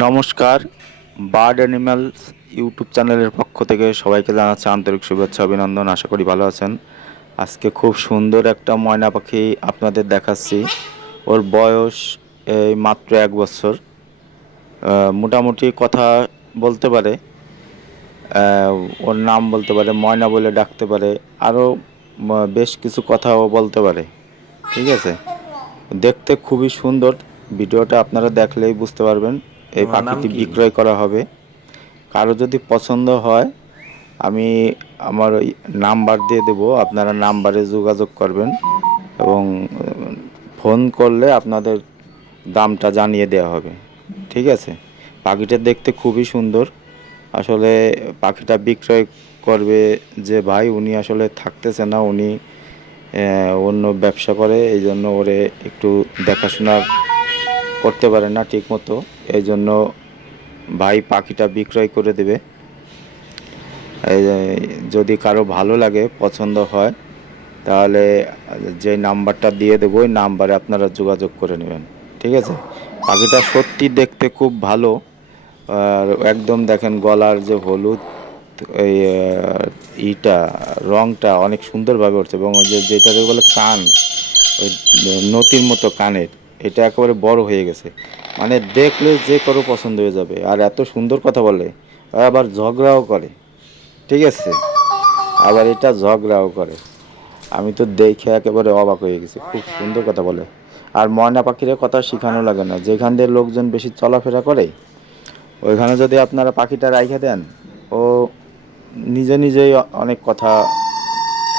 নমস্কার, bird animals YouTube চ্যানেলের পক্ষ থেকে সবাইকে জানাচ্ছি আন্তরিক শুভেচ্ছা অভিনন্দন। আশা করি ভালো আছেন। আজকে খুব সুন্দর একটা ময়না পাখি আপনাদের দেখাচ্ছি। ওর বয়স এই মাত্র 1 বছর। মোটামুটি কথা বলতে পারে, ওর নাম বলতে পারে, ময়না বলে ডাকতে পারে, আরও বেশ কিছু কথাও বলতে পারে। ঠিক আছে, দেখতে খুবই সুন্দর। ভিডিওটা আপনারা দেখলেই বুঝতে পারবেন। এই তোমার নাম পাখিটি কি? বিক্রয় করা হবে। কারো যদি পছন্দ হয় আমি আমার ওই নাম্বার দিয়ে দেবো, আপনারা নাম্বারে যোগাযোগ করবেন এবং ফোন করলে আপনাদের দামটা জানিয়ে দেওয়া হবে। ঠিক আছে, পাখিটা দেখতে খুবই সুন্দর। আসলে পাখিটা বিক্রয় করবে যে ভাই, উনি আসলে থাকতেছে না, উনি অন্য ব্যবসা করে, এই জন্য ওরে একটু দেখাশোনা করতে পারে না ঠিক মতো। এই জন্য ভাই পাখিটা বিক্রয় করে দেবে। যদি কারো ভালো লাগে, পছন্দ হয়, তাহলে যে নাম্বারটা দিয়ে দেবো ওই নাম্বারে আপনারা যোগাযোগ করে নেবেন। ঠিক আছে, পাখিটা সত্যি দেখতে খুব ভালো। আর একদম দেখেন গলার যে হলুদ, এই ইটা রংটা অনেক সুন্দরভাবে উঠছে, এবং ওই যে যেটাকে বলে কান, ওই নতির মতো কানের, এটা একেবারে বড় হয়ে গেছে। মানে দেখলে যে কারো পছন্দ হয়ে যাবে। আর এত সুন্দর কথা বলে, আবার ঝগড়াও করে। ঠিক আছে, আবার এটা ঝগড়াও করে। আমি তো দেখে একেবারে অবাক হয়ে গেছি, খুব সুন্দর কথা বলে। আর ময়না পাখির কথা শেখানো লাগে না, যেখান দিয়ে লোকজন বেশি চলাফেরা করে ওইখানে যদি আপনারা পাখিটা রাইখে দেন, ও নিজে নিজেই অনেক কথা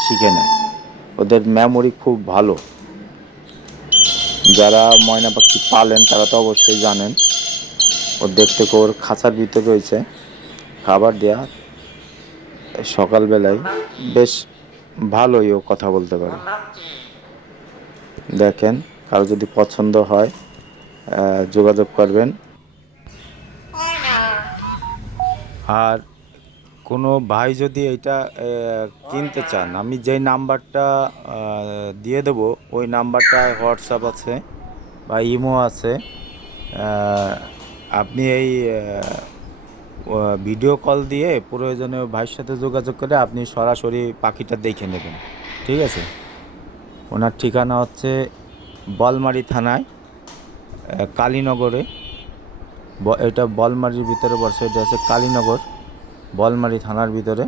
শিখে নেয়। ওদের মেমোরি খুব ভালো। যারা ময়না পাখি পালেন তারা তো অবশ্যই জানেন। ওর দেখতে, ওর খাঁচার ভিতর রয়েছে খাবার দেয়া। সকালবেলায় বেশ ভালোই ও কথা বলতে পারে। দেখেন, কারো যদি পছন্দ হয় যোগাযোগ করবেন। আর কোনো ভাই যদি এটা কিনতে চান, আমি যেই নাম্বারটা দিয়ে দেবো ওই নাম্বারটায় হোয়াটসঅ্যাপ আছে বা ইমো আছে। আপনি এই ভিডিও কল দিয়ে প্রয়োজনীয় ভাইয়ের সাথে যোগাযোগ করে আপনি সরাসরি পাখিটা দেখে নেবেন। ঠিক আছে, ওনার ঠিকানা হচ্ছে বলমারী থানায়, কালীনগরে। এটা বলমারির ভিতরে পড়ছে, এটা হচ্ছে কালীনগর, বলমারী থানার ভিতরে।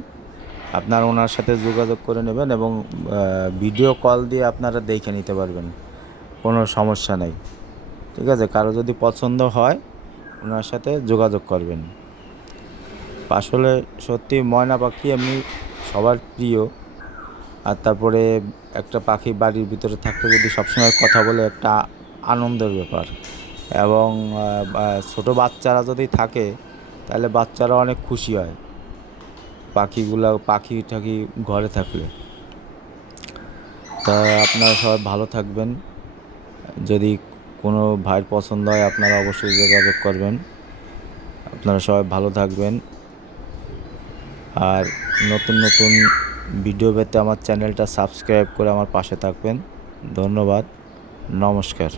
আপনার ওনার সাথে যোগাযোগ করে নেবেন এবং ভিডিও কল দিয়ে আপনারা দেখে নিতে পারবেন, কোনো সমস্যা নেই। ঠিক আছে, কারো যদি পছন্দ হয় ওনার সাথে যোগাযোগ করবেন। আসলে সত্যি ময়না পাখি এমনি সবার প্রিয়। আর তারপরে একটা পাখি বাড়ির ভিতরে থাকলে যদি সবসময় কথা বলে, একটা আনন্দের ব্যাপার। এবং ছোটো বাচ্চারা যদি থাকে তাহলে বাচ্চারা অনেক খুশি হয় পাখি টাখি ঘরে থাকলে। তা আপনারা সবাই ভালো থাকবেন। যদি কোনো ভাইয়ের পছন্দ হয় আপনারা অবশ্যই যোগাযোগ করবেন। আপনারা সবাই ভালো থাকবেন। আর নতুন নতুন ভিডিও পেতে আমার চ্যানেলটা সাবস্ক্রাইব করে আমার পাশে থাকবেন। ধন্যবাদ, নমস্কার।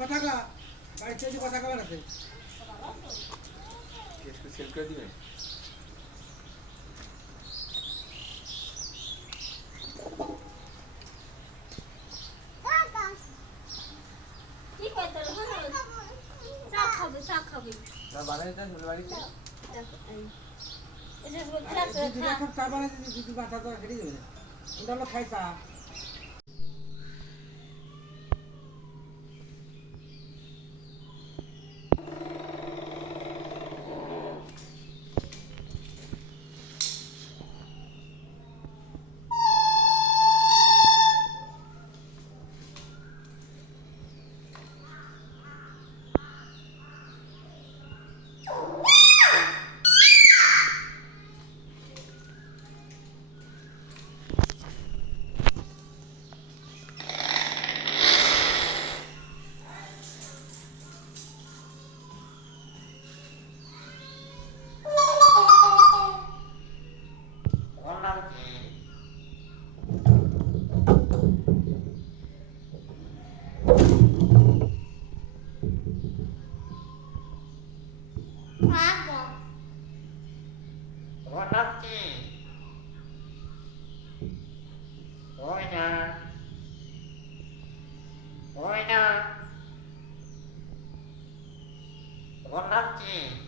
কথা কা একটু সেল করে দিবেন। তা বানাই দেন বাড়িতে। Buonanotte.